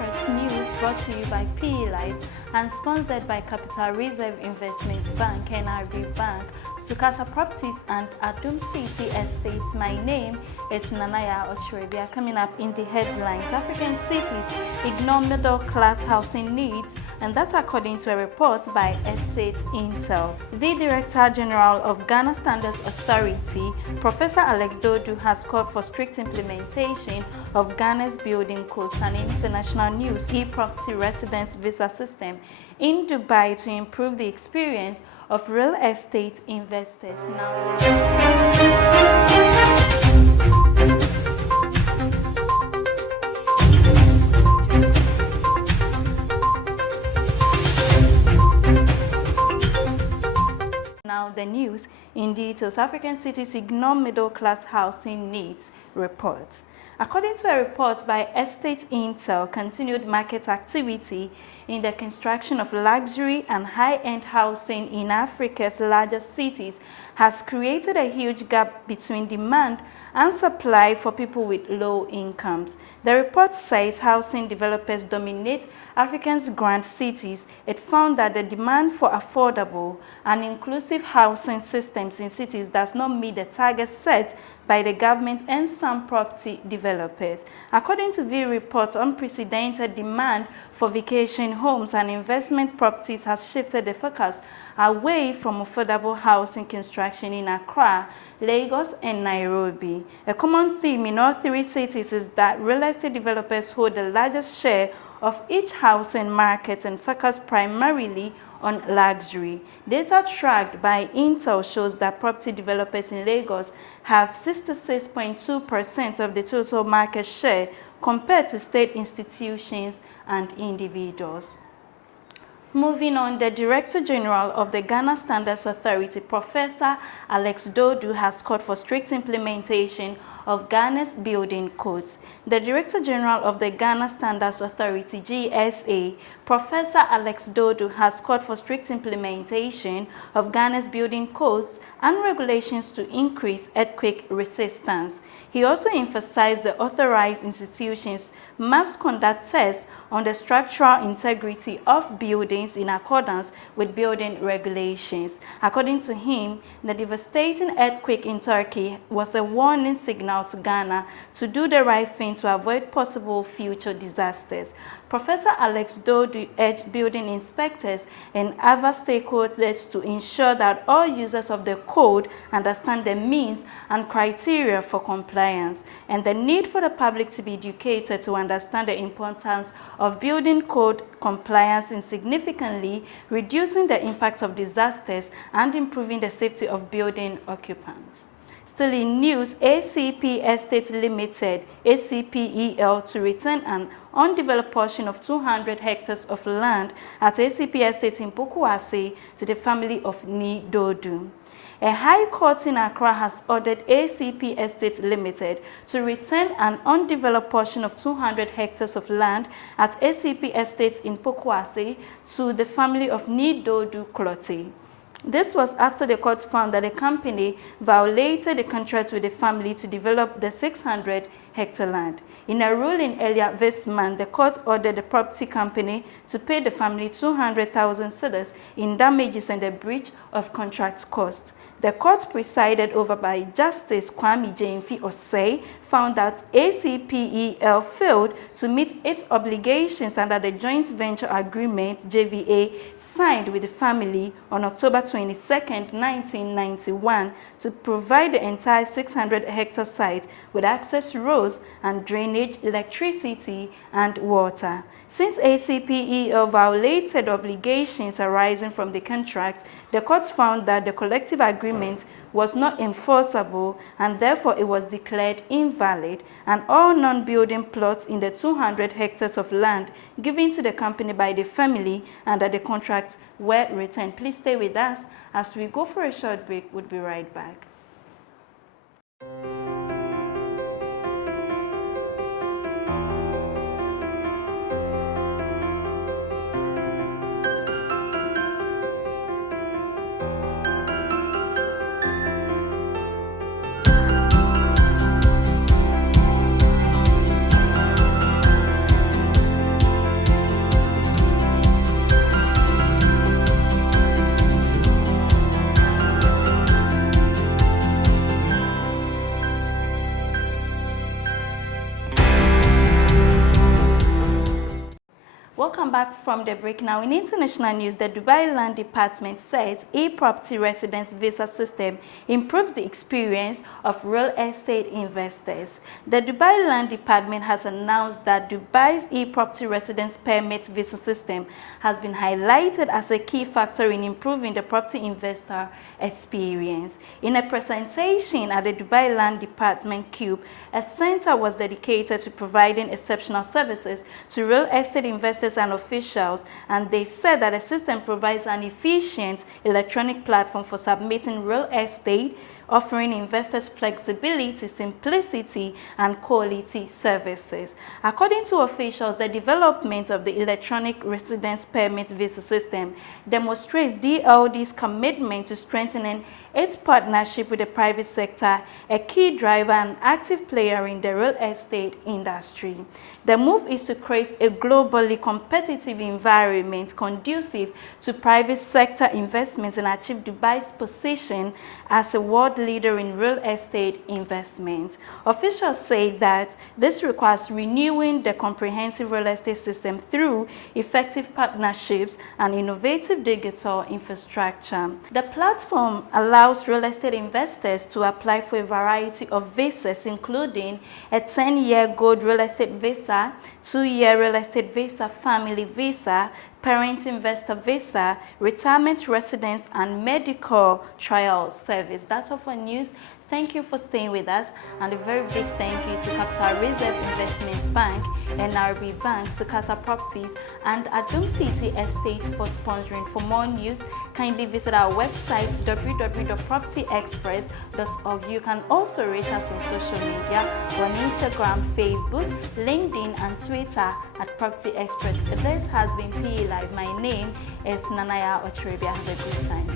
Express News brought to you by PE Life and sponsored by Capital Reserve Investment Bank, NRB Bank, Sukasa Properties and Adum City Estates. My name is Nanaya Ochrebia. Coming up in the headlines, African cities ignore middle class housing needs, and that's according to a report by Estate Intel. The Director General of Ghana Standards Authority, Professor Alex Dodu, has called for strict implementation of Ghana's building codes and international news e-property residence visa system in Dubai to improve the experience of real estate investors. Now the news in details. African cities ignore middle-class housing needs report. According to a report by Estate Intel, continued market activity in the construction of luxury and high-end housing in Africa's largest cities has created a huge gap between demand and supply for people with low incomes. The report says housing developers dominate Africa's grand cities. It found that the demand for affordable and inclusive housing systems in cities does not meet the targets set by the government and some property developers. According to the report, unprecedented demand for vacation homes and investment properties has shifted the focus away from affordable housing construction in Accra, Lagos, and Nairobi. A common theme in all three cities is that real estate developers hold the largest share of each housing market and focus primarily on luxury. Data tracked by Intel shows that property developers in Lagos have 66.2% of the total market share compared to state institutions and individuals. Moving on, the Director General of the Ghana Standards Authority, Professor Alex Dodu, has called for strict implementation of Ghana's building codes. The Director General of the Ghana Standards Authority, GSA, Professor Alex Dodu, has called for strict implementation of Ghana's building codes and regulations to increase earthquake resistance. He also emphasized the authorized institutions must conduct tests on the structural integrity of buildings in accordance with building regulations. According to him, the devastating earthquake in Turkey was a warning signal to Ghana to do the right thing to avoid possible future disasters. Professor Alex Dodu urged building inspectors and other stakeholders to ensure that all users of the code understand the means and criteria for compliance, and the need for the public to be educated to understand the importance of building code compliance in significantly reducing the impact of disasters and improving the safety of building occupants. Still in news, ACP Estate Limited, ACPEL, to return an undeveloped portion of 200 hectares of land at ACP Estate in Pokuase to the family of Ni Dodu. A high court in Accra has ordered ACP Estate Limited to return an undeveloped portion of 200 hectares of land at ACP Estates in Pokuase to the family of Ni Dodu Clotte. This was after the court found that the company violated the contract with the family to develop the 600-hectare land. In a ruling earlier this month, the court ordered the property company to pay the family 200,000 cedis in damages and the breach of contract costs. The court, presided over by Justice Kwame Jamefi Osei, found that ACPEL failed to meet its obligations under the joint venture agreement JVA signed with the family on October 22, 1991 to provide the entire 600-hectare site with access roads and drainage, electricity, and water. Since ACPEL violated obligations arising from the contract, the courts found that the collective agreement was not enforceable and therefore it was declared invalid, and all non-building plots in the 200 hectares of land given to the company by the family under the contract were returned. Please stay with us as we go for a short break. We'll be right back. Welcome back from the break. Now, in international news, the Dubai Land Department says e-property residence visa system improves the experience of real estate investors. The Dubai Land Department has announced that Dubai's e-property residence permit visa system has been highlighted as a key factor in improving the property investor experience. In a presentation at the Dubai Land Department Cube, a center was dedicated to providing exceptional services to real estate investors and officials, and they said that the system provides an efficient electronic platform for submitting real estate, offering investors flexibility, simplicity, and quality services. According to officials, the development of the electronic residence permit visa system demonstrates DLD's commitment to strengthening its partnership with the private sector, a key driver and active player in the real estate industry. The move is to create a globally competitive environment conducive to private sector investments and achieve Dubai's position as a world leader in real estate investments. Officials say that this requires renewing the comprehensive real estate system through effective partnerships and innovative digital infrastructure. The platform allows real estate investors to apply for a variety of visas, including a 10-year gold real estate visa, 2-year real estate visa, family visa, parent investor visa, retirement residence, and medical trial service. That's all for news. Thank you for staying with us, and a very big thank you to Capital Reserve Investment Bank, NRB Bank, Sukasa Properties, and Adum City Estate for sponsoring. For more news, kindly visit our website www.propertyexpress.org. You can also reach us on social media on Instagram, Facebook, LinkedIn, and Twitter at Property Express. This has been PE Live. My name is Nanaya Ochrebia. Have a good time.